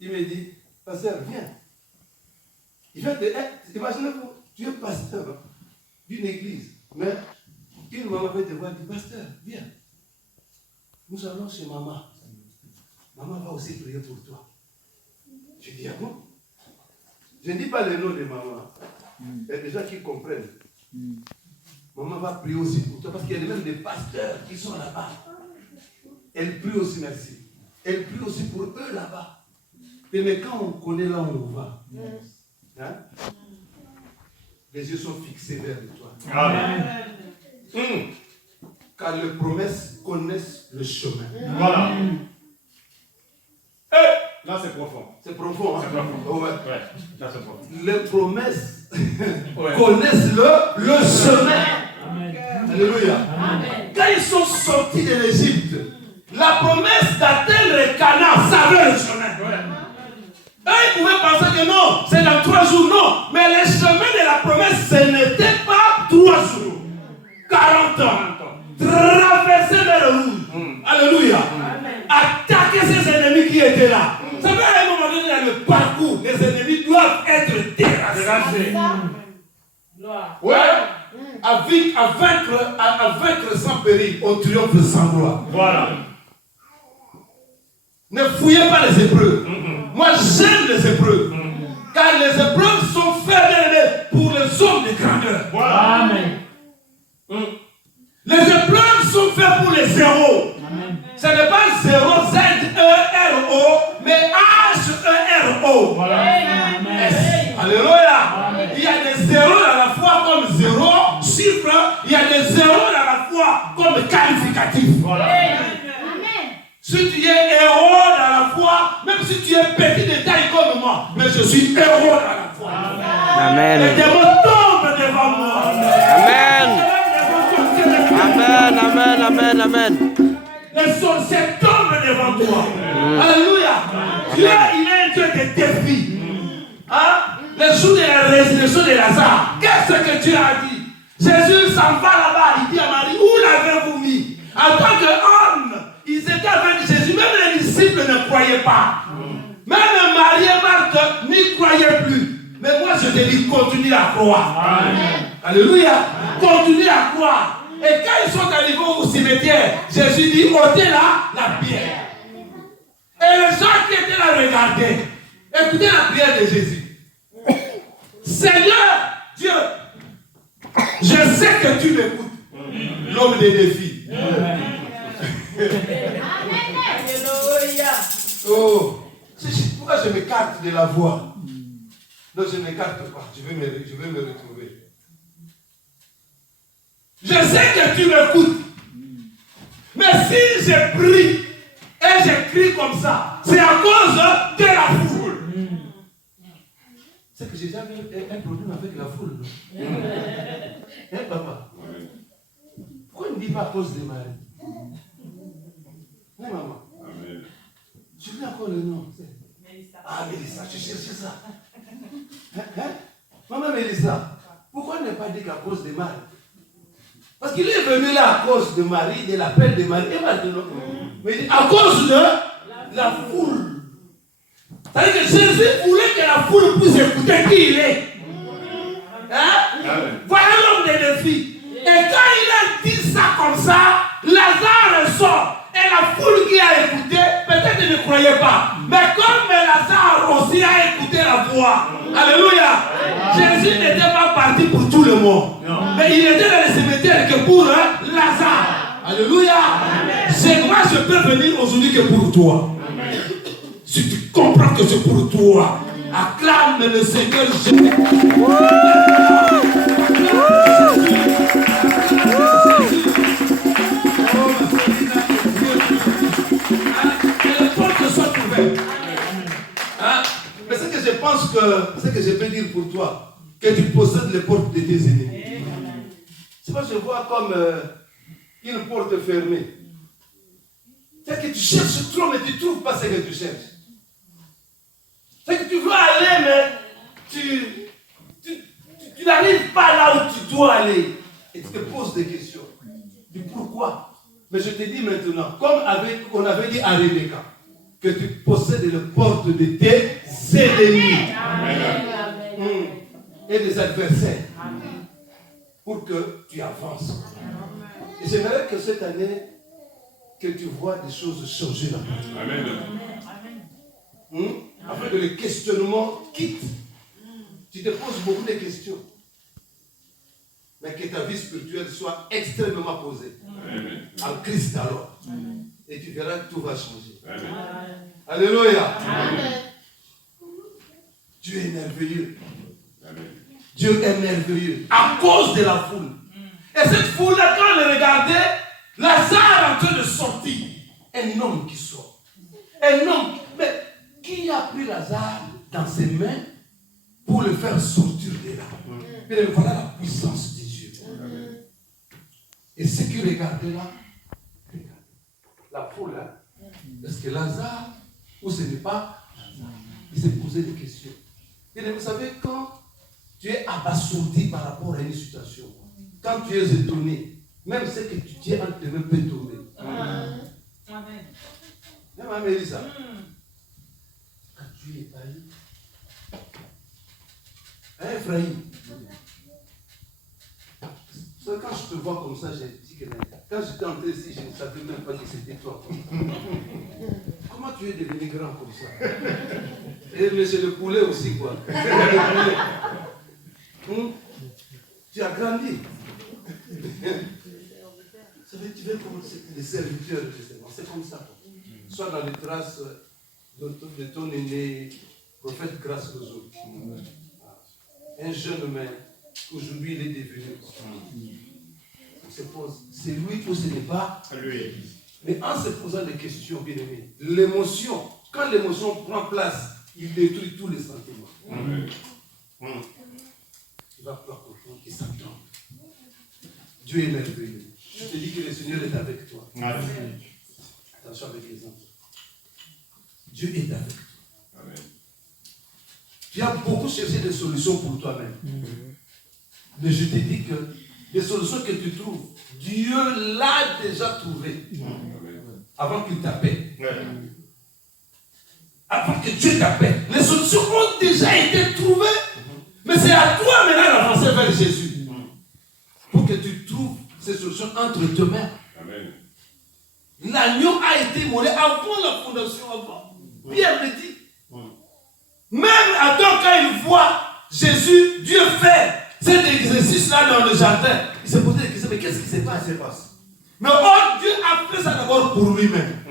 Il me dit, pasteur, viens. Imaginez-vous, tu es pasteur d'une église, mais une maman va te voir et dit, pasteur, viens. Nous allons chez maman. Maman va aussi prier pour toi. Je dis, ah bon? Je ne dis pas le nom de maman. Il y a des gens qui comprennent. Maman va prier aussi pour toi, parce qu'il y a même des pasteurs qui sont là-bas. Elle prie aussi, merci. Elle prie aussi pour eux là-bas. Mais quand on connaît là où on va, hein, les yeux sont fixés vers toi. Amen. Car les promesses connaissent le chemin. Voilà. Là, c'est profond. C'est profond. Hein? C'est profond. Ouais. Là, c'est profond. Les promesses connaissent le chemin. Amen. Alléluia. Amen. Quand ils sont sortis de l'Égypte, la promesse d'atteindre Canaan savait le chemin. Eux, ils pouvaient penser que non, c'est dans 3 jours. Non, mais le chemin de la promesse, ce n'était pas 3 jours. 40 ans. Traverser vers le rouge. Alléluia. Attaquer ces ennemis qui étaient là. Ça veut dire à un moment donné, dans le parcours, les ennemis doivent être terrassés. Ouais. À vaincre sans péril, on triomphe sans gloire. Voilà. Ne fouillez pas les épreuves. Moi, j'aime les épreuves. Car les épreuves sont faites pour les hommes de grandeur. Voilà. Amen. Les épreuves sont faites pour les zéros. Amen. Ce n'est pas 0 Z-E-R-O, mais H-E-R-O. Voilà. Amen. Alléluia. Il y a des zéros dans la foi comme zéro, chiffre. Il y a des zéros dans la foi comme qualificatif. Voilà. Si tu es héros dans la foi, même si tu es petit de taille comme moi, mais je suis héros dans la foi. Amen. Les démons tombent devant moi. Amen. Amen, amen, amen, amen. Les sorciers tombent devant toi. Alléluia. Dieu, il est un Dieu de défis. Hein? Le jour de la résurrection de Lazare, qu'est-ce que Dieu a dit? Jésus s'en va là-bas, il dit à Marie, où l'avez-vous mis? En tant qu'homme, ils étaient avec Jésus, même les disciples ne croyaient pas. Même Marie et Marthe n'y croyaient plus. Mais moi je te dis, continue à croire. Amen. Alléluia. Continue à croire. Et quand ils sont arrivés au cimetière, Jésus dit, ôtez là la pierre. Et les gens qui étaient là regardaient. Écoutez la prière de Jésus. Seigneur Dieu, je sais que tu m'écoutes. L'homme des défis. Oh, pourquoi je m'écarte de la voie? Non, je ne m'écarte pas. Je vais me retrouver. Je sais que tu m'écoutes. Mais si je prie et je crie comme ça, c'est à cause de la foule. C'est que j'ai jamais eu un problème avec la foule. Hein, papa? Pourquoi il ne dit pas à cause de Marie? Hein, maman? Je dis encore le nom. Mélissa. Ah, Mélissa, tu cherchais ça. Hein? Maman Mélissa, pourquoi ne pas dire qu'à cause de Marie? Parce qu'il est venu là à cause de Marie, de l'appel de Marie. Et maintenant, mais à cause de la foule. C'est-à-dire que Jésus voulait que la foule puisse écouter qui il est. Hein? Voilà l'homme des défis. Et quand il a dit ça comme ça, Lazare sort. Et la foule qui a écouté, peut-être il ne croyait pas. Mais comme Lazare aussi a écouté la voix. Alléluia. Jésus n'était pas parti pour tout le monde. Mais il était dans le cimetière que pour Lazare. Alléluia. C'est moi je peux venir aujourd'hui que pour toi. Si tu comprends que c'est pour toi, acclame le Seigneur Jésus. Mais ce que je pense que, ce que je peux dire pour toi, que tu possèdes les portes de tes ennemis. C'est pas que je vois comme une porte fermée. C'est que tu cherches trop, mais tu ne trouves pas ce que tu cherches. C'est que tu veux aller, mais tu n'arrives pas là où tu dois aller. Et tu te poses des questions. Du pourquoi. Mais je te dis maintenant, comme on avait dit à Rebecca, que tu possèdes les portes de tes ennemis. Et des adversaires. Pour que tu avances. Et j'aimerais que cette année, que tu vois des choses changer là-bas. Amen. Afin que les questionnements quittent. Tu te poses beaucoup de questions. Mais que ta vie spirituelle soit extrêmement posée. Amen. En Christ alors. Et tu verras que tout va changer. Amen. Alléluia. Amen. Dieu est merveilleux. Amen. Dieu est merveilleux. À cause de la foule. Et cette foule-là, quand on le regardait, Lazare est en train de sortir. Un homme qui sort. Un homme. Mais qui a pris Lazare dans ses mains pour le faire sortir de là? Mais voilà la puissance de Dieu. Et ceux qui regardaient là, la foule là, est-ce que Lazare ou ce n'est pas Lazare? Il s'est posé des questions. Et vous savez, quand tu es abasourdi par rapport à une situation, quand tu es étonné, même ce que tu tiens entre tes mains peut tomber. Amen. Même à Mélissa. Quand tu es épaillé, hein, Ephraïm? Quand je te vois comme ça, j'ai dit que quand j'étais entré ici, je ne savais même pas que c'était toi. Comment tu es devenu grand comme ça? Et monsieur le poulet aussi, quoi. Tu as grandi. Tu veux commencer les serviteurs, justement. C'est comme ça. Soit dans les traces de ton aîné, prophète Grâce Roseau. Un jeune homme, aujourd'hui il est devenu. On se pose, c'est lui ou ce n'est pas lui. Mais en se posant des questions, bien aimés, l'émotion, quand l'émotion prend place, il détruit tous les sentiments. Tu vas voir quelqu'un qui s'entend. Dieu est merveilleux. Je te dis que le Seigneur est avec toi. Amen. Attention avec les enfants. Dieu est avec toi. Amen. Tu as beaucoup cherché des solutions pour toi-même. Mais je te dis que les solutions que tu trouves, Dieu l'a déjà trouvé. Avant qu'il t'appelle. Avant que Dieu t'appelle. Les solutions ont déjà été trouvées. Mais c'est à toi maintenant d'avancer vers Jésus. Pour que tu trouves ces solutions entre tes mains. Amen. L'agneau a été immolé avant la fondation, avant. Pierre le dit. Même Adam, quand il voit Jésus, Dieu fait cet exercice-là dans le jardin, il s'est posé des questions, mais qu'est-ce qui se passe? Mais Dieu a fait ça d'abord pour lui-même.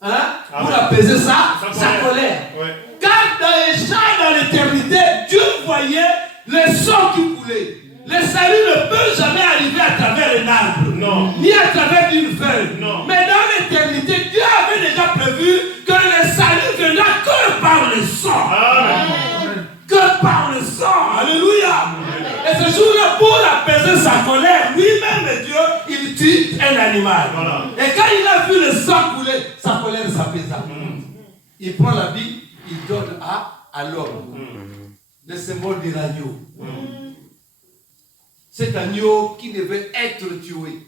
Hein? Pour apaiser sa colère. Ouais. Car dans l'éternité, Dieu voyait le sang qui coulait. Le salut ne peut jamais arriver à travers un arbre. Non. Ni à travers une feuille. Non. Mais dans l'éternité, Dieu avait déjà prévu que le salut viendra que par le sang. Amen. Que par le sang. Alléluia. Amen. Et ce jour-là, pour apaiser sa colère, lui-même, Dieu, il tue un animal. Voilà. Et quand il a vu le sang couler, sa colère s'apaisa. Il prend la Bible, il donne à l'homme. Le symbole de l'agneau. Cet agneau qui devait être tué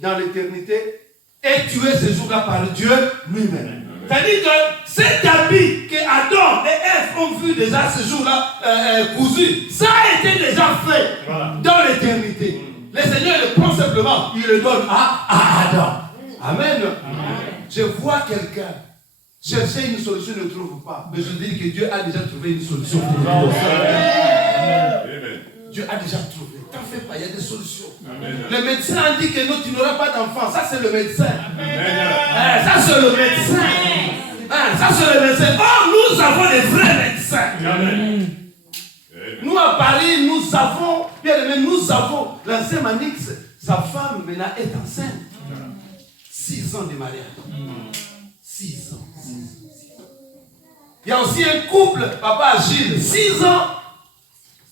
dans l'éternité est tué ce jour-là par Dieu lui-même. C'est-à-dire que cet habit que Adam et Ève ont vu déjà ce jour-là cousu, ça a été déjà fait dans l'éternité. Le Seigneur le prend simplement, il le donne à Adam. Amen. Je vois quelqu'un chercher une solution, ne trouve pas. Mais je dis que Dieu a déjà trouvé une solution pour nous. Dieu a déjà trouvé. T'en fais pas, il y a des solutions. Amen. Le médecin a dit que non, tu n'auras pas d'enfant. Ça, c'est le médecin. Ça, c'est le médecin. Ça, c'est le médecin. Or, nous avons des vrais médecins. Amen. Nous, à Paris, nous avons, l'ancien Manix, sa femme maintenant est enceinte. 6 ans de mariage. 6 ans. Il y a aussi un couple, papa Gilles, 6 ans.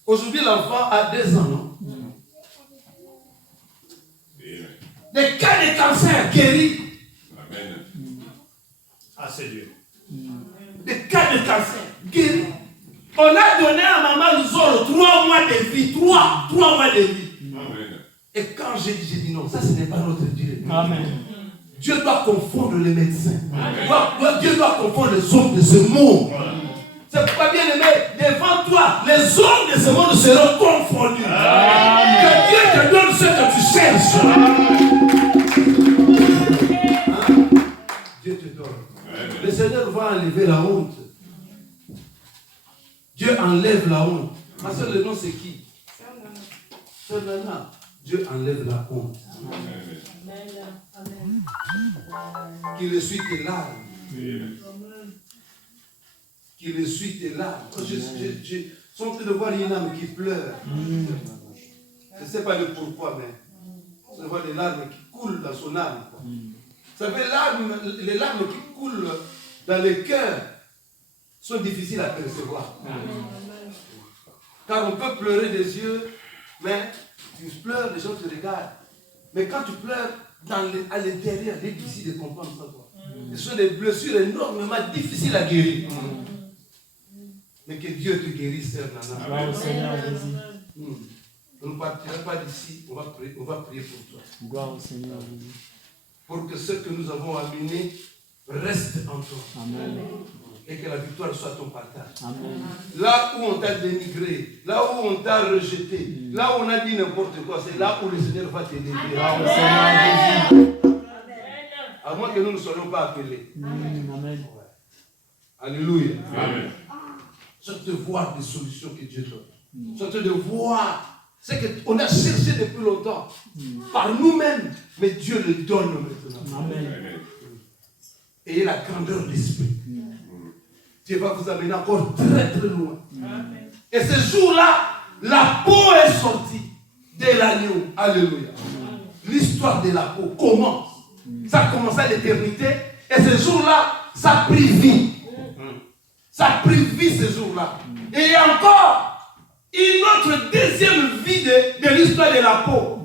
Aujourd'hui, l'enfant a 2 ans, non? Des cas de cancer guéris. Amen. Ah, c'est Dieu. Des cas de cancer guéris. On a donné à maman Zoro 3 mois de vie. 3 mois de vie. Amen. Et quand j'ai dit non, ça ce n'est pas notre Dieu. Amen. Dieu doit confondre les médecins. Dieu doit confondre les hommes de ce monde. C'est pourquoi, bien aimé, devant toi, les hommes de ce monde seront confondus. Que Dieu te donne ce que tu cherches. Dieu te donne. Le Seigneur va enlever la honte. Dieu enlève la honte. Ma soeur, le nom c'est qui? Sœur Nana. Dieu enlève la honte. Qu'il essuie tes larmes. Qu'il essuie tes larmes. Je suis en train de voir une âme qui pleure. Je ne sais pas le pourquoi, mais je vois des larmes qui coulent dans son âme. Vous savez, les larmes qui coulent dans le cœur sont difficiles à percevoir. Car on peut pleurer des yeux, mais tu pleures, les gens te regardent. Mais quand tu pleures, à l'intérieur, il est difficile de comprendre ça. Ce sont des blessures énormément difficiles à guérir. Mais que Dieu te guérisse, sœur Nana. Gloire au Seigneur Jésus. On ne partira pas d'ici, on va prier pour toi. Gloire au Seigneur Jésus. Pour que ce que nous avons amené reste en toi. Amen. Et que la victoire soit ton partage. Amen. Là où on t'a dénigré, là où on t'a rejeté, là où on a dit n'importe quoi, c'est là où le Seigneur va t'aider. Gloire au Seigneur Jésus. À moins que nous ne soyons pas appelés. Amen. Alléluia. Amen. C'est de voir des solutions que Dieu donne. C'est de voir ce qu'on a cherché depuis longtemps. Par nous-mêmes. Mais Dieu le donne maintenant. Amen. Ayez la grandeur d'esprit. Dieu va vous amener encore très très loin. Et ce jour-là, la peau est sortie de l'agneau. Alléluia. L'histoire de la peau commence. Ça a commencé à l'éternité. Et ce jour-là, ça a pris vie. Ça a pris vie ce jour-là. Et il y a encore une autre deuxième vie de l'histoire de la peau.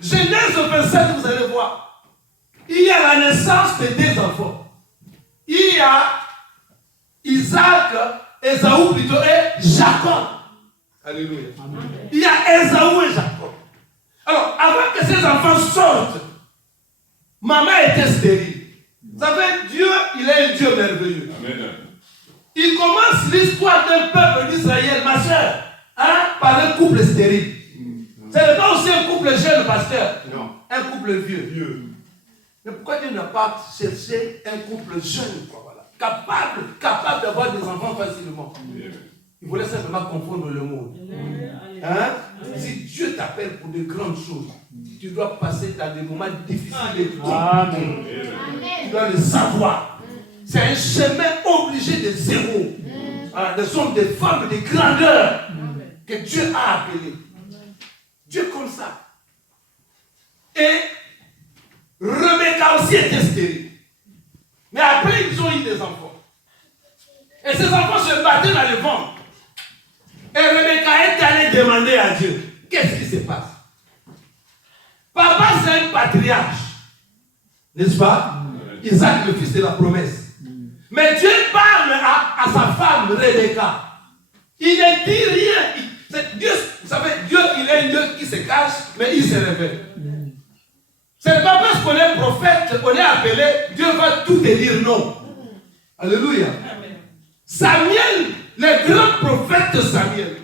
Genèse 27, vous allez voir. Il y a la naissance de deux enfants. Il y a Isaac, Ésaü plutôt, et Jacob. Alléluia. Il y a Ésaü et Jacob. Alors, avant que ces enfants sortent, maman était stérile. Vous savez, Dieu, il est un Dieu merveilleux. Amen. Il commence l'histoire d'un peuple d'Israël, ma soeur, par un couple stérile. Ce n'est pas aussi un couple jeune, pasteur. Non. Un couple vieux. Mais pourquoi Dieu n'a pas cherché un couple jeune, voilà, capable d'avoir des enfants facilement? Il voulait simplement confondre le monde. Si Dieu t'appelle pour de grandes choses, tu dois passer dans des moments difficiles et tout. Amen. Tu dois le savoir. C'est un chemin obligé de zéro. Des hommes, des femmes, des grandeurs que Dieu a appelés. Dieu comme ça. Et Rebecca aussi était stérile. Mais après, ils ont eu des enfants. Et ces enfants se battaient dans le ventre. Et Rebecca est allée demander à Dieu, qu'est-ce qui se passe? Papa, c'est un patriarche. N'est-ce pas? Isaac, le fils de la promesse. Mais Dieu parle à sa femme, Rebecca. Il ne dit rien. Dieu, vous savez, Dieu, il est un Dieu qui se cache, mais il se révèle. Ce n'est pas parce qu'on est prophète, on est appelé, Dieu va tout te dire non. Alléluia. Samuel, le grand prophète Samuel,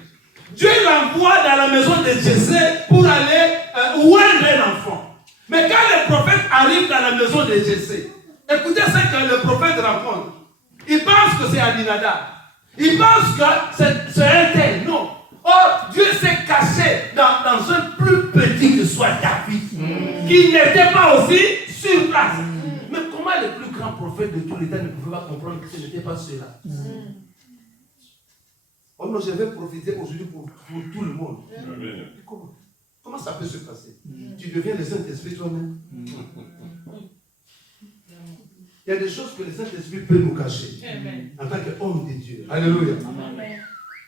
Dieu l'envoie dans la maison de Jessé pour aller oindre un enfant. Mais quand le prophète arrive dans la maison de Jessé, écoutez ce que le prophète rencontre. Il pense que c'est Abinadab. Il pense que c'est un tel. Non. Or, Dieu s'est caché dans un plus petit que soit David, qui n'était pas aussi sur place. Mais comment le plus grand prophète de tout l'État ne pouvait pas comprendre que ce n'était pas cela? Oh non, je vais profiter aujourd'hui pour tout le monde. Comment ça peut se passer? Tu deviens le Saint-Esprit toi-même. Il y a des choses que le Saint-Esprit peut nous cacher en tant qu'homme de Dieu. Alléluia.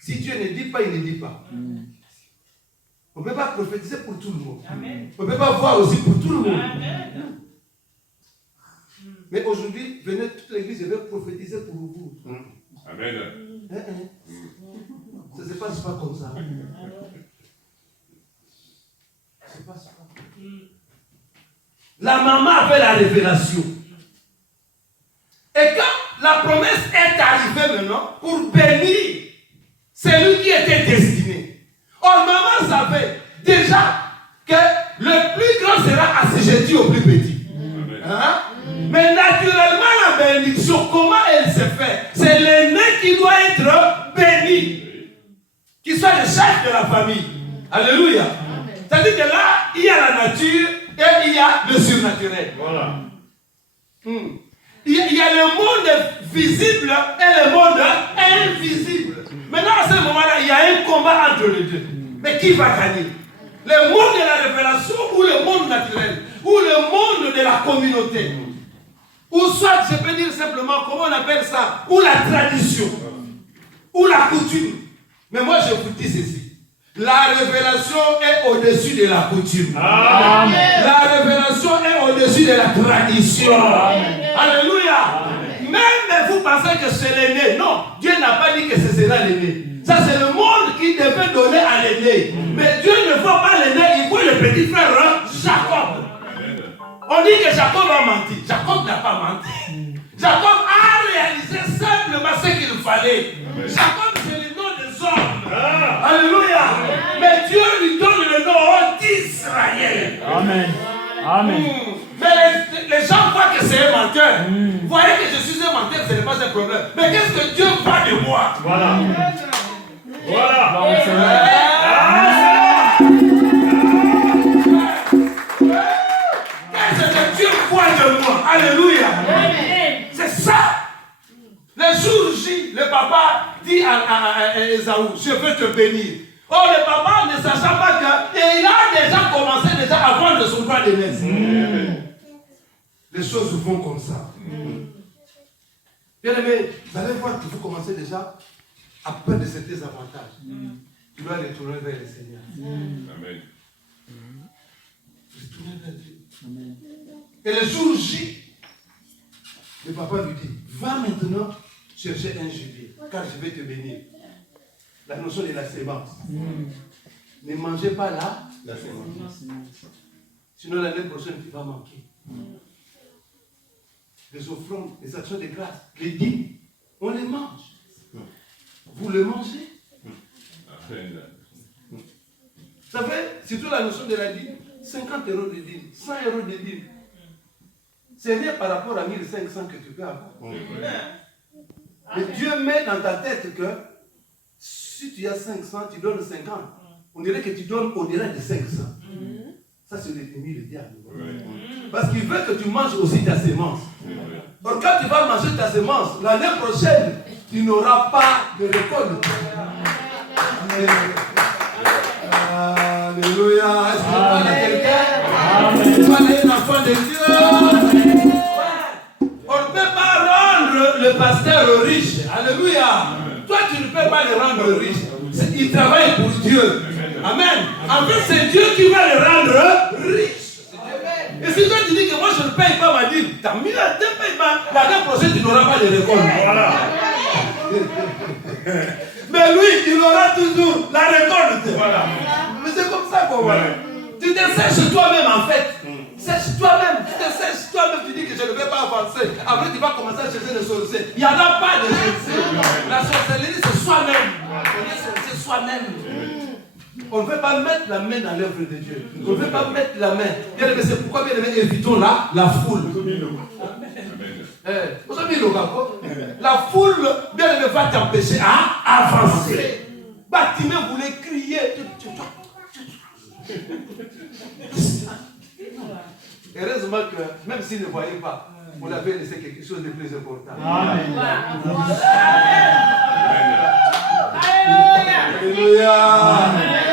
Si Dieu ne dit pas, il ne dit pas. On ne peut pas prophétiser pour tout le monde. On ne peut pas voir aussi pour tout le monde. Mais aujourd'hui, venez toute l'église, je vais prophétiser pour vous. Amen. Ça ne se passe pas comme ça. Ça ne se passe pas. la maman avait la révélation. Et quand la promesse est arrivée maintenant pour bénir celui qui était destiné, or maman savait déjà que le plus grand sera assujetti au plus petit. Hein? Mais naturellement, la bénédiction, comment elle se fait? C'est l'aîné qui doit être béni, qui soit le chef de la famille. Alléluia. C'est-à-dire que là, il y a la nature et il y a le surnaturel. Voilà. Il y a le monde visible et le monde invisible. Maintenant, à ce moment-là, il y a un combat entre les deux. Mais qui va gagner? Le monde de la révélation ou le monde naturel? Ou le monde de la communauté? Ou soit, je peux dire simplement, comment on appelle ça? Ou la tradition? Ou la coutume? Mais moi, je vous dis ceci. La révélation est au-dessus de la coutume. Amen. La révélation est au-dessus de la tradition. Amen. Alléluia. Amen. Même vous pensez que c'est l'aîné. Non, Dieu n'a pas dit que ce sera l'aîné. Ça, c'est le monde qui devait donner à l'aîné. Mais Dieu ne voit pas l'aîné, il voit le petit frère Jacob. On dit que Jacob a menti. Jacob n'a pas menti. Jacob a réalisé simplement ce qu'il fallait. Jacob, c'est le nom des hommes. Alléluia. Mais Dieu lui donne le nom d'Israël. Amen. Amen. Mais les gens voient que c'est un menteur. Vous voyez que je suis un menteur, ce n'est pas un problème. Mais qu'est-ce que Dieu voit de moi? Voilà. Qu'est-ce que Dieu voit de moi? Alléluia. C'est ça. Le jour J, le papa dit à Esaü, je veux te bénir. Or, le papa ne sachant pas qu'il a déjà commencé à vendre son droit de naissance. Les choses vont comme ça. Bien aimé, vous allez voir que vous commencez déjà à perdre de certains avantages. Tu dois retourner vers le Seigneur. Amen. Retourner vers Dieu. Amen. Et le jour J, le papa lui dit, va maintenant chercher un gibier, car je vais te bénir. La notion de la sémence. Ne mangez pas là la sémence. Sinon l'année prochaine, tu vas manquer. Les offrandes, les actions de grâce, les dîmes, on les mange. Vous les mangez. Vous savez, surtout la notion de la dîme, 50 € de dîme, 100 € de dîme. C'est rien par rapport à 1500 que tu peux avoir. Mais Dieu met dans ta tête que si tu as 500, tu donnes 50. On dirait que tu donnes au-delà de 500. Ça, c'est l'ennemi, le diable. Parce qu'il veut que tu manges aussi ta sémence. Donc, quand tu vas manger ta sémence, l'année prochaine, tu n'auras pas de récolte. Alléluia. Est-ce que tu parles à quelqu'un? Tu parles à un enfant de Dieu. On ne peut pas rendre le pasteur riche. Alléluia. Toi, tu ne peux pas le rendre riche. Il travaille pour Dieu. Amen. En fait, c'est Dieu qui va le rendre riche. Et si toi tu dis que moi je ne paye pas ma dîme, t'as mis la dîme, paye pas. L'année prochaine, tu n'auras pas de récolte. Voilà. Mais lui, il aura toujours la récolte. Voilà. Mais c'est comme ça qu'on voit. Tu te sèches toi-même en fait. Sèche toi-même. Tu te sèches toi-même. Tu dis que je ne vais pas avancer. Après, tu vas commencer à chercher des sorciers. Il n'y en a pas de sorciers. La sorcellerie, c'est soi-même. C'est soi-même. On ne veut pas mettre la main dans l'œuvre de Dieu. On ne veut pas mettre la main. Bien aimé, c'est pourquoi, bien aimé, évitons la foule. La foule, bien aimé, va t'empêcher à avancer. Bartimée voulait crier. Heureusement que, même s'il ne voyait pas, on avait laissé quelque chose de plus important. Amen. Alléluia.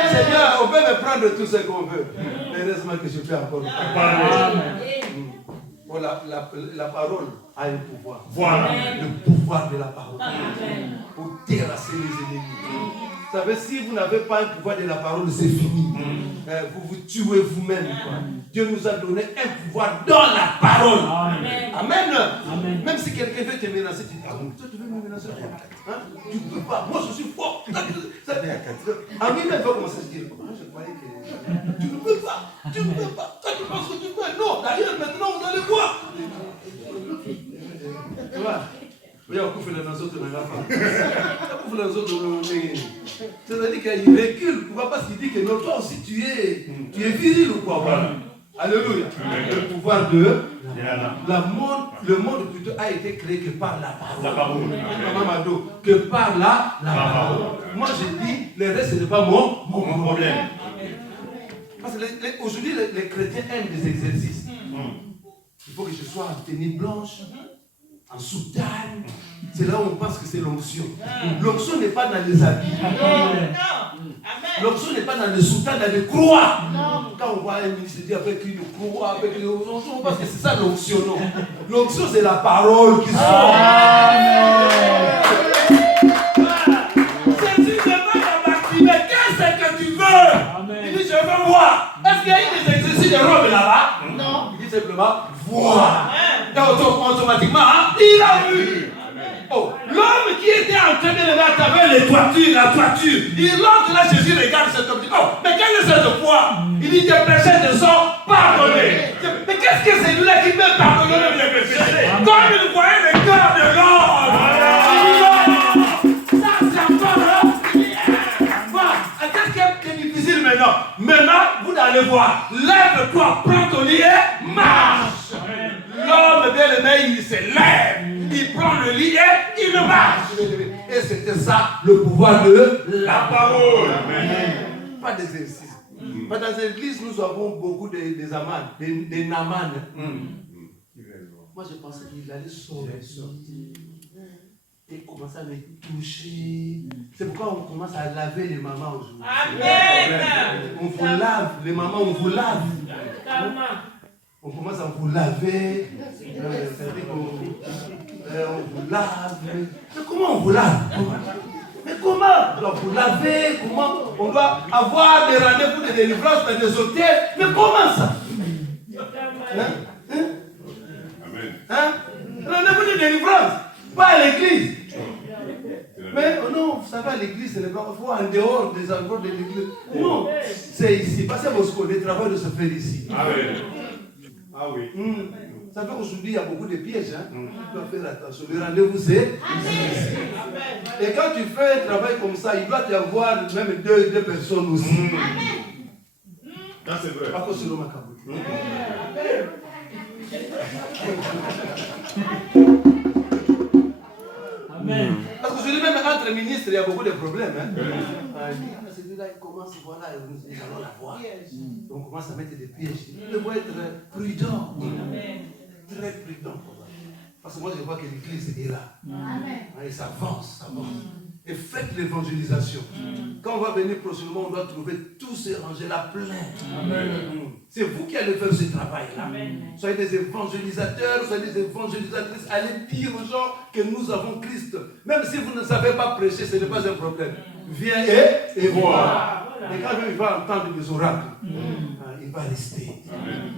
Seigneur, on peut me prendre tout ce qu'on veut. Mais heureusement que je peux encore parler. Bon, la parole a un pouvoir. Voilà. Le pouvoir de la parole. Pour terrasser les ennemis. Vous savez, si vous n'avez pas un pouvoir de la parole, c'est fini. Vous vous tuez vous-même. Dieu nous a donné un pouvoir dans la parole. Amen. Amen. Même si quelqu'un veut te menacer, tu dis, ah, toi tu veux me menacer, hein? Tu ne peux pas. Moi je suis fort. En lui-même, il va commencer à se dire, je croyais que tu ne peux pas. Tu ne peux pas. Toi tu penses que tu peux. Non, d'ailleurs, maintenant, vous allez voir. Tu vois? Oui, on couvre les autres, mais on couvre les autres. C'est-à-dire qu'il recule. Pourquoi? Parce qu'il dit que non, toi aussi, tu es viril ou quoi? Voilà. Alléluia. Le pouvoir de le monde plutôt a été créé que par la parole. Que par la parole. Moi, je dis, le reste, ce n'est pas mon problème. Parce que aujourd'hui, les chrétiens aiment des exercices. Il faut que je sois en tenue blanche, en soutane. C'est là où on pense que c'est l'onction. L'onction n'est pas dans les habits. L'onction n'est pas dans les soutanes, dans les croix. Quand on voit un ministre dire avec une croix, avec les onction, on pense que c'est ça l'onction. Non. L'onction, c'est la parole qui sort. C'est une demande à Martin. Qu'est-ce que tu veux? Il dit, je veux voir. Est-ce qu'il y a eu des exercices de robe là-bas? Non. Il dit simplement, voir. Et automatiquement, il a vu. Oh, l'homme qui était en train de lever à travers la toiture, il rentre là, Jésus regarde cet homme, dit, oh, mais quelle est cette foi? Il dit, tes péchés te sont pardonnés. Mais qu'est-ce que c'est lui-là qui peut pardonner mes péchés? Comme il voyait le cœur de l'homme. Ça, c'est encore là. Qu'est-ce qui est difficile maintenant? Maintenant, vous allez voir. Lève-toi, prends ton lit et marche. L'homme bien aimé, il se lève. Il prend le lit et il marche. Et c'était ça le pouvoir de la parole. Amen. Pas d'exercice. Dans l'église, nous avons beaucoup des amans, des naman. Moi, je pensais qu'il allait sortir et commencer à me toucher. C'est pourquoi on commence à laver les mamans aujourd'hui. Amen. On vous lave, les mamans, on vous lave. On commence à vous laver. C'est-à-dire on vous lave. Mais comment on vous lave? Mais comment? Alors vous lavez, comment? On doit avoir des rendez-vous de délivrance dans des hôtels. Mais comment ça? Rendez-vous de délivrance, pas à l'église. Mais non, vous savez, à l'église, ce n'est pas en dehors des endroits de l'église. Non, c'est ici. Passez Bosco, le travail de se faire ici. Ah oui. Ça fait qu'aujourd'hui, il y a beaucoup de pièges. Tu dois faire attention. Le rendez-vous, c'est ici. Et quand tu fais un travail comme ça, il doit y avoir même deux personnes aussi. Ça, c'est vrai. Pas que sur le macabre. Amen. Parce que je dis même entre ministres, il y a beaucoup de problèmes. Celui-là, il commence, voilà, nous allons la voir. Donc on commence à mettre des pièges. Il faut être prudent. Très prudent. Parce que moi, je vois que l'église est là. Et ça avance, ça avance. Et faites l'évangélisation. Quand on va venir prochainement, on doit trouver tous ces rangées-là pleins. C'est vous qui allez faire ce travail-là. Soyez des évangélisateurs, soyez des évangélisatrices. Allez dire aux gens que nous avons Christ. Même si vous ne savez pas prêcher, ce n'est pas un problème. Viens et vois. Et quand il va entendre des oracles, il va rester.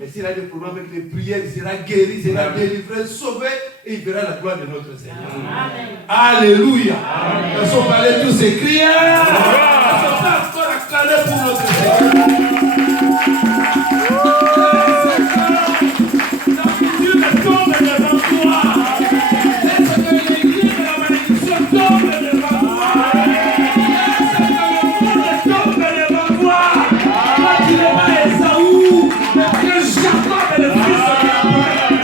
Et s'il a des problèmes avec les prières, il sera guéri, il sera délivré, sauvé, et il verra la gloire de notre Seigneur. Alléluia. Nous sommes allés tous écrire. Nous sommes pas encore acclamés pour notre Seigneur. Dieu me tombe devant toi. Laisse que l'église de la malédiction tombe devant toi. Laisse que le monde tombe devant toi. Toi qui n'es pas Esaü, mais tu es Jacob, le fils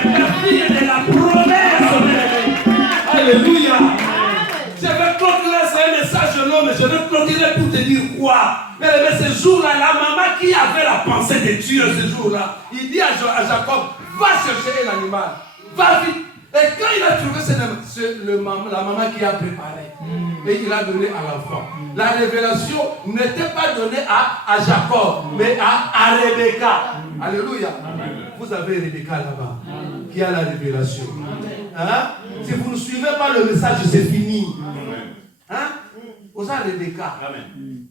de la fille de la promesse. Alléluia. Je vais clôturer, c'est un message de l'homme, je vais clôturer pour te dire quoi? Mais ce jour-là, la maman qui avait la pensée de tuer ce jour-là, il dit à Jacob, va chercher un animal, va vite. Et quand il a trouvé la maman qui a préparé, et il a donné à l'enfant. La révélation n'était pas donnée à Jacob, mais à Rebecca. Alléluia. Vous avez Rebecca là-bas, qui a la révélation. Hein? Si vous ne suivez pas le message, c'est fini. Hein? Vous avez Rebecca. Amen.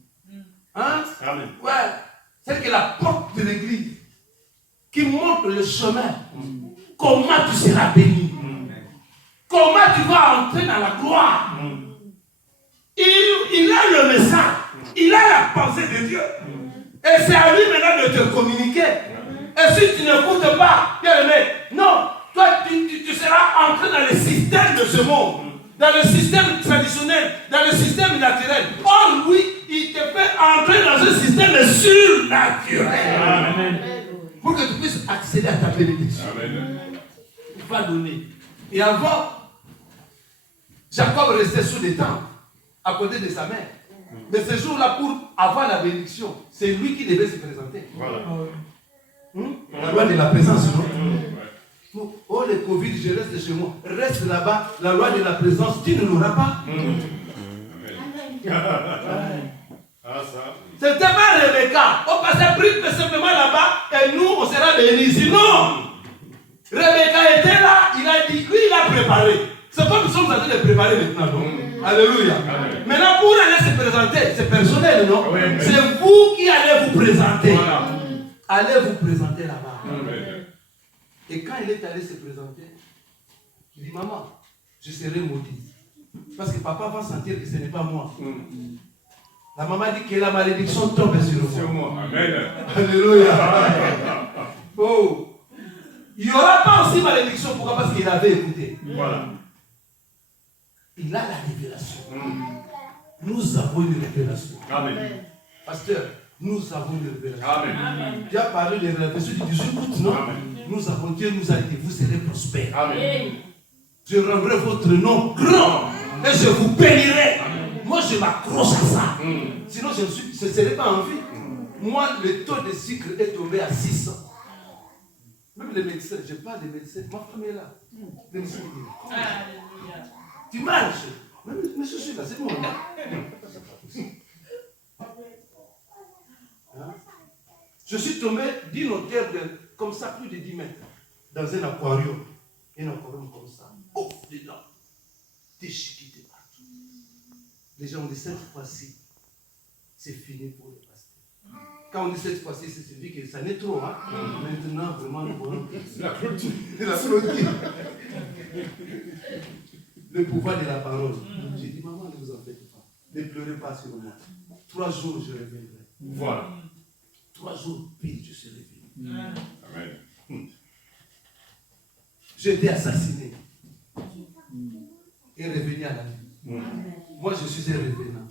Hein? Amen. Ouais. C'est que la porte de l'église qui montre le chemin. Comment tu seras béni? Comment tu vas entrer dans la gloire? Il a le message. Il a la pensée de Dieu. Et c'est à lui maintenant de te communiquer. Et si si tu n'écoutes pas, bien-aimé, non, toi, tu seras entré dans le système de ce monde, dans le système traditionnel, dans le système naturel. Or, lui, il te fait entrer dans un système surnaturel. Amen. Pour que tu puisses accéder à ta bénédiction. Amen. Il va donner. Et avant, Jacob restait sous des tentes, à côté de sa mère. Mais ce jour-là, pour avoir la bénédiction, c'est lui qui devait se présenter. Voilà. La loi de la présence, non? Oh, le Covid, je reste chez moi. Reste là-bas, la loi de la présence, tu ne l'auras pas. Ah, ça. C'était pas Rebecca. On passait plus simplement là-bas et nous, on sera bénis. Sinon, Rebecca était là, il a dit, lui, il a préparé. C'est pas que nous sommes en train de préparer maintenant, non? Alléluia. Amen. Maintenant, pour aller se présenter, c'est personnel, non? Amen. C'est vous qui allez vous présenter. Voilà. Allez vous présenter là-bas. Amen. Et quand il est allé se présenter, il dit, maman, je serai maudit. Parce que papa va sentir que ce n'est pas moi. La maman dit que la malédiction tombe sur moi. Amen. Alléluia. Oh. Il n'y aura pas aussi malédiction. Pourquoi? Parce qu'il avait écouté. Voilà. Il a la révélation. Nous avons une révélation. Amen. Pasteur, nous avons une révélation. Amen. Tu as parlé des révélations du 18 août, non? Amen. Nous avons, Dieu nous a dit, vous serez prospères. Amen. Je rendrai votre nom grand et je vous bénirai. Moi, je m'accroche à ça. Sinon, je ne serais pas en vie. Moi, le taux de sucre est tombé à 600. Même les médecins, je parle des médecins. Ma femme est là. Les médecins disent, tu marches. Mais je suis là, c'est bon. Hein? Je suis tombé d'une hauteur de, comme ça, plus de 10 mètres, dans un aquarium. Un aquarium comme ça. Oh, dedans. Déchiqueté partout. Les gens ont dit cette fois-ci, c'est fini pour le pasteur. Quand on dit cette fois-ci, c'est celui que ça n'est trop. Hein? Maintenant, vraiment, nous voyons La clôture. la clôture. Le pouvoir de la parole. J'ai dit, maman, ne vous en faites pas. Ne pleurez pas sur moi. 3 jours, je reviendrai. Voilà. 3 jours, pile, je serai venu. Amen. J'ai été assassiné. Et revenu à la vie. Moi, je suis un revenant.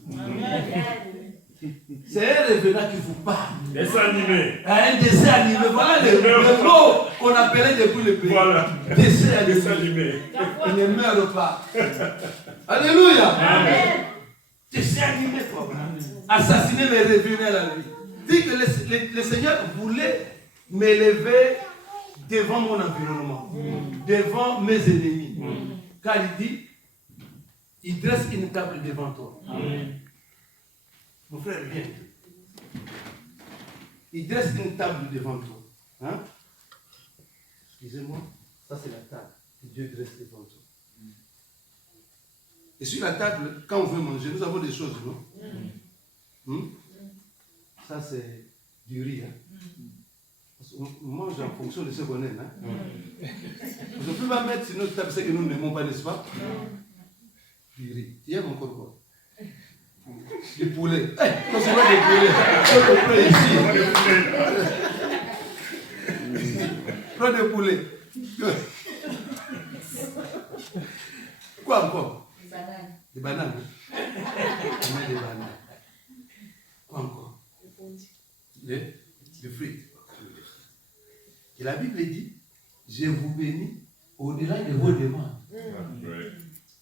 C'est un revenant qui vous parle. Dessin animé. Un dessin animé. Voilà le mot qu'on appelait depuis le pays. Voilà. Dessin Dessin animé. animé. Il ne meurt pas. Alléluia. Amen. Dessin animé, quoi. Assassiné, mais revenu à la vie. Dit que le Seigneur voulait m'élever devant mon environnement, devant mes ennemis. Car il dit, il dresse une table devant toi. Mon frère, viens. Il dresse une table devant toi. Hein? Excusez-moi, ça c'est la table que Dieu dresse devant toi. Et sur la table, quand on veut manger, nous avons des choses, non? Ça c'est du riz. Hein? Parce qu'on mange en fonction de ce qu'on aime. Hein? Je ne peux pas mettre sur notre table ce que nous n'aimons pas, n'est-ce pas? Du riz. Tu aimes encore quoi? Du poulet. Non, c'est pas du poulet. Prends des poulets. Quoi encore? Des bananes. On met des bananes. Quoi encore? Des fruits. Et la Bible dit, je vous bénis au-delà de vos demandes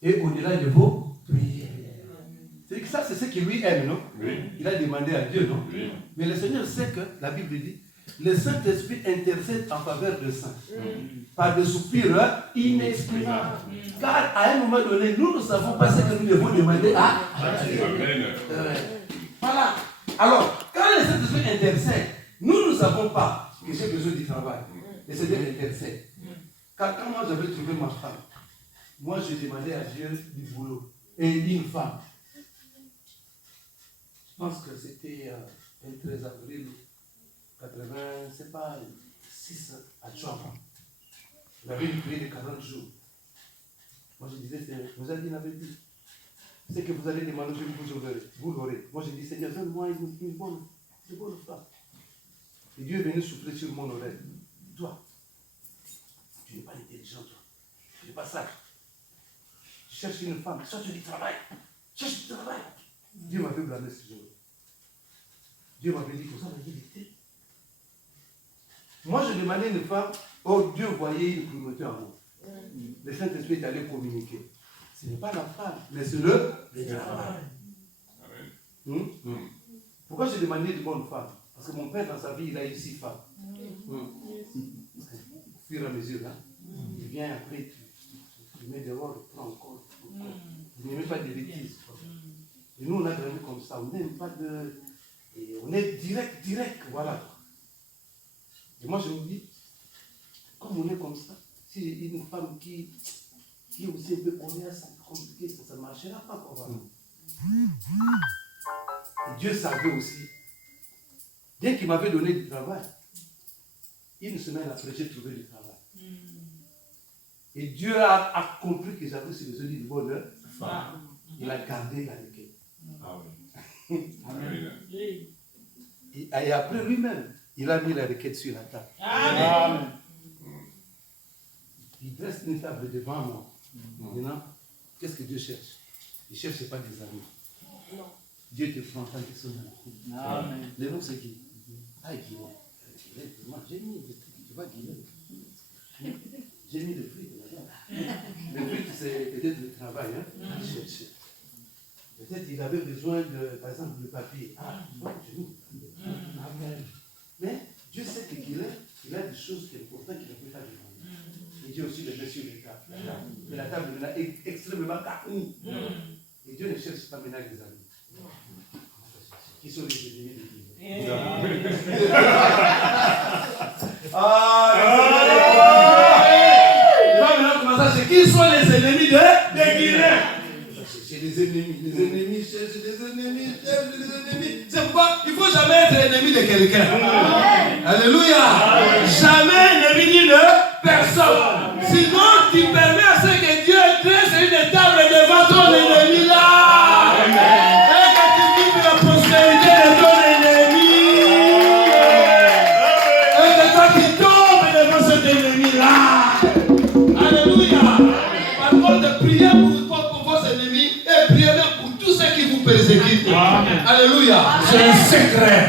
et au-delà de vos prières. C'est que ça, c'est ce qu'il lui aime, non? Oui. Il a demandé à Dieu, non? Oui. Mais le Seigneur sait que la Bible dit, le Saint-Esprit intercède en faveur de saints par des soupirs inexprimables. Car à un moment donné, nous ne savons pas ce que nous devons demander à Dieu. Amen. Voilà. Alors, quand le Saint-Esprit intercède, nous ne savons pas que j'ai besoin du travail. Le Seigneur intercède. Car quand moi j'avais trouvé ma femme, moi je demandais à Dieu du boulot et une femme. Je pense que c'était le 13 avril 80, c'est pas 6 à Tchouama. J'avais une prière de 40 jours. Moi je disais, vous avez dit la vérité. C'est que vous allez demander, vous l'aurez. Moi je dis, Seigneur, donne-moi une bonne femme. Et Dieu est venu souffler sur mon oreille. toi, tu n'es pas intelligent, toi. Tu n'es pas sage. Tu cherches une femme, soit tu dis travail. Cherche du travail. Dieu m'avait blâmé ce jour. Dieu m'avait dit comme ça, il m'a dit, moi, je demandais une femme, oh, Dieu voyait une primauté en moi. Le Saint-Esprit est allé communiquer. Ce n'est pas la femme, mais c'est le travail. Pourquoi j'ai demandé de bonnes femmes? Parce que mon père, dans sa vie, il a eu 6 femmes. Au fur et à mesure, hein? Il vient après, tu mets dehors, tu prends encore. Vous n'aimez pas de bêtises. Et nous, on a grandi comme ça. On n'aime pas de. Et on est direct, voilà. Et moi, je me dis, comme on est comme ça, si une femme qui est aussi un peu coriace, compliquée, ça ne marchera pas. Voilà. Et Dieu savait aussi. Bien qu'il m'avait donné du travail, une semaine après, j'ai trouvé du travail. Et Dieu a compris que j'avais sur les du bonheur. Il a gardé la requête. Amen. Et après lui-même, il a mis la requête sur la table. Amen. Il dresse une table devant moi. Maintenant, qu'est-ce que Dieu cherche? Il ne cherche pas des amis. Non. Dieu te prend tant que son ami. Amen. Le nom c'est qui? Ah, Guilherme. J'ai mis le truc, tu vois, Guilherme. J'ai mis le fruit. Le fruit, c'est peut-être le travail. Hein? Peut-être qu'il avait besoin de, par exemple, le papier. Ah, moi, j'ai mis le papier. Amen. Mais Dieu sait que Guilherme, il a des choses importantes qu'il ne peut pas demander. Et Dieu aussi le met sur les tables. Mais la table est extrêmement carnie. Et Dieu ne cherche pas maintenant les amis. Qui sont les ennemis de Dieu? Qui sont les ennemis de Guinée? C'est les ennemis cherchent les ennemis. C'est pourquoi il ne faut jamais être ennemi de quelqu'un. Alléluia. Jamais ennemi de personne. Sinon, tu permets à ce que Dieu dresse une table devant ton ennemi là. Et que tu vives la prospérité de ton ennemi. Et que toi tu tombes devant cet ennemi là. Alléluia. Par contre, priez pour vos ennemis et priez même pour tous ceux qui vous persécutent. Alléluia. C'est un secret.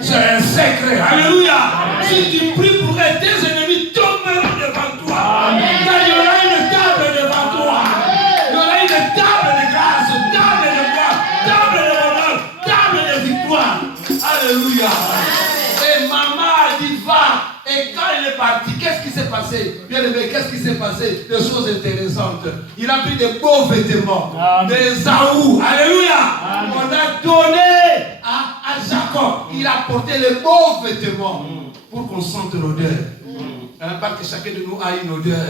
C'est un secret. Alléluia. Si tu pries pour eux, tes ennemis tomberont devant toi. Car il y aura une table devant toi. Il y aura une table de grâce, table de gloire, table de bonheur, table de victoire. Alléluia. Et maman a dit va. Et quand il est parti, qu'est-ce qui s'est passé? Bien aimé, qu'est-ce qui s'est passé? Des choses intéressantes. Il a pris des beaux vêtements, des zaous. Alléluia. On a donné à Jacob. Il a porté les beaux vêtements pour qu'on sente l'odeur. Parce que chacun de nous a une odeur.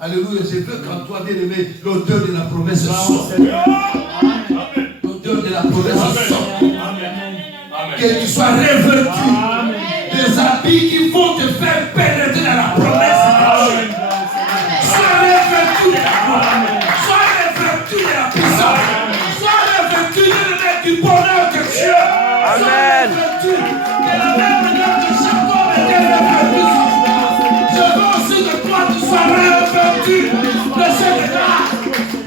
Alléluia. Je veux qu'en toi, bien aimé, l'odeur de la promesse sorte. L'odeur de la promesse sorte. Que tu sois revêtu des habits qui vont te faire pénétrer dans la promesse de Dieu. Sois revêtu de la promesse. Sois revêtu de la puissance. Sois revêtu du bonheur de Dieu. Sois revêtu de la même manière que Jacob était revêtu. Je veux aussi que toi tu sois revêtu de cette grâce.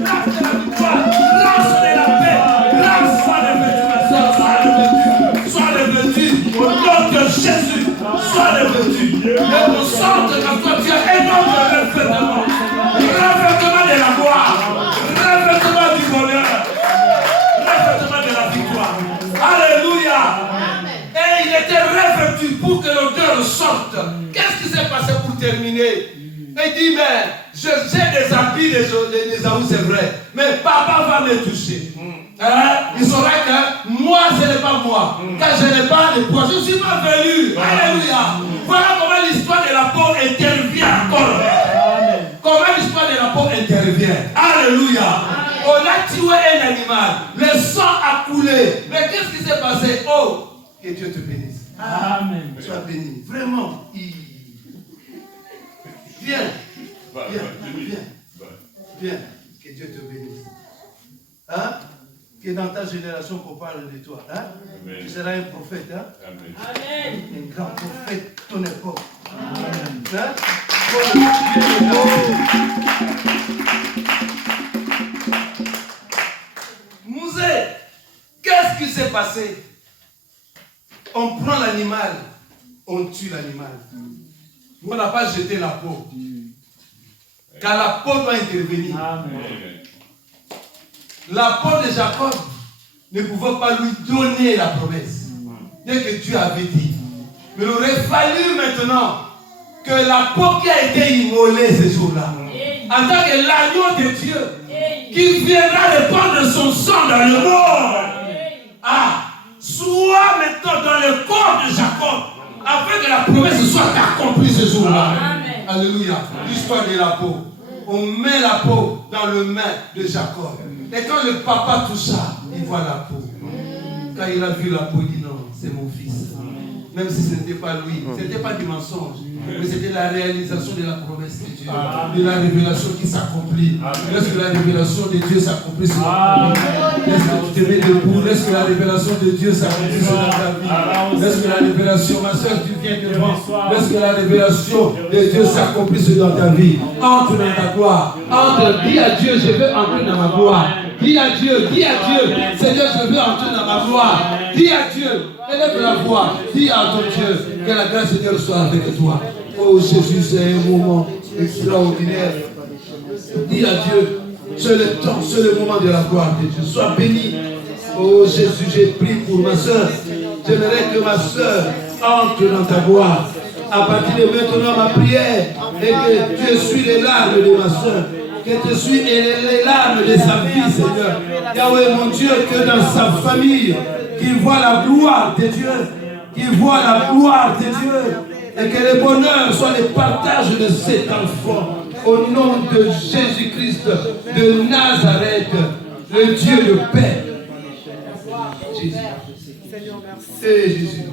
Grâce de la victoire. Grâce de la paix. Grâce, sois revêtu, ma soeur. Sois revêtu. Sois revêtu au nom de Jésus. Sois revêtu. Et on sente que toi tu as énorme revêtement. Revêtement de la gloire. Revêtement du bonheur. Revêtement de la victoire. Alléluia. Et il était revêtu pour que l'odeur sorte. Qu'est-ce qui s'est passé pour terminer? Il dit, mais j'ai des habits, des habits, c'est vrai. Mais papa va me toucher. Il saura que moi, ce n'est pas moi. Car je n'ai pas de poids. Je suis pas venu. Alléluia. Voilà comment l'histoire de la peau intervient encore. Comment l'histoire de la peau intervient. Alléluia. On a tué un animal. Le sang a coulé. Mais qu'est-ce qui s'est passé? Oh, que Dieu te bénisse. Amen. Sois béni. Vraiment. Viens. Viens. Que Dieu te bénisse. Hein? Que dans ta génération qu'on parle de toi. Hein? Tu seras un prophète. Hein? Amen. Un grand prophète de ton époque. Hein? Mouzé, qu'est-ce qui s'est passé? On prend l'animal, on tue l'animal. On n'a pas jeté la peau. Car la peau doit intervenir. Amen. La peau de Jacob ne pouvait pas lui donner la promesse. Dès que Dieu avait dit. Mais il aurait fallu maintenant que la peau qui a été immolée ce jour-là, en tant que l'agneau de Dieu, qui viendra répandre son sang dans le monde, soit maintenant dans le corps de Jacob, afin que la promesse soit accomplie ce jour-là. Alléluia. L'histoire de la peau. On met la peau dans le main de Jacob. Et quand le papa touche ça, il voit la peau. Quand il a vu la peau, il dit non, c'est mon fils. Même si ce n'était pas lui, ce n'était pas du mensonge, mais c'était la réalisation de la promesse de Dieu, de la révélation qui s'accomplit. Laisse que la révélation de Dieu s'accomplisse sur ta vie. Laisse que tu te mets debout, laisse que la révélation de Dieu s'accomplisse sur ta vie. Laisse que la révélation, ma soeur, tu viens devant, laisse que la révélation de Dieu s'accomplisse dans ta vie. Entre dans ta gloire, entre, dis à Dieu, je veux entrer dans ma gloire. Dis à Dieu, Seigneur, je veux entrer dans ma gloire. Dis à Dieu, élève la voix, dis à ton Dieu, que la grâce de Dieu soit avec toi. Oh Jésus, c'est un moment extraordinaire. Dis à Dieu, c'est le temps, c'est le moment de la gloire de Dieu. Sois béni. Oh Jésus, j'ai prié pour ma soeur. J'aimerais que ma soeur entre dans ta gloire. À partir de maintenant, ma prière est que tu essuies les larmes de ma soeur. Que tu essuies les larmes de sa vie, Seigneur. Yahweh, mon Dieu, que dans sa famille, qu'il voit la gloire de Dieu. Qu'il voit la gloire de Dieu. Et que le bonheur soit le partage de cet enfant. Au nom de Jésus-Christ de Nazareth, le Dieu de paix. Jésus. Seigneur, merci. Jésus.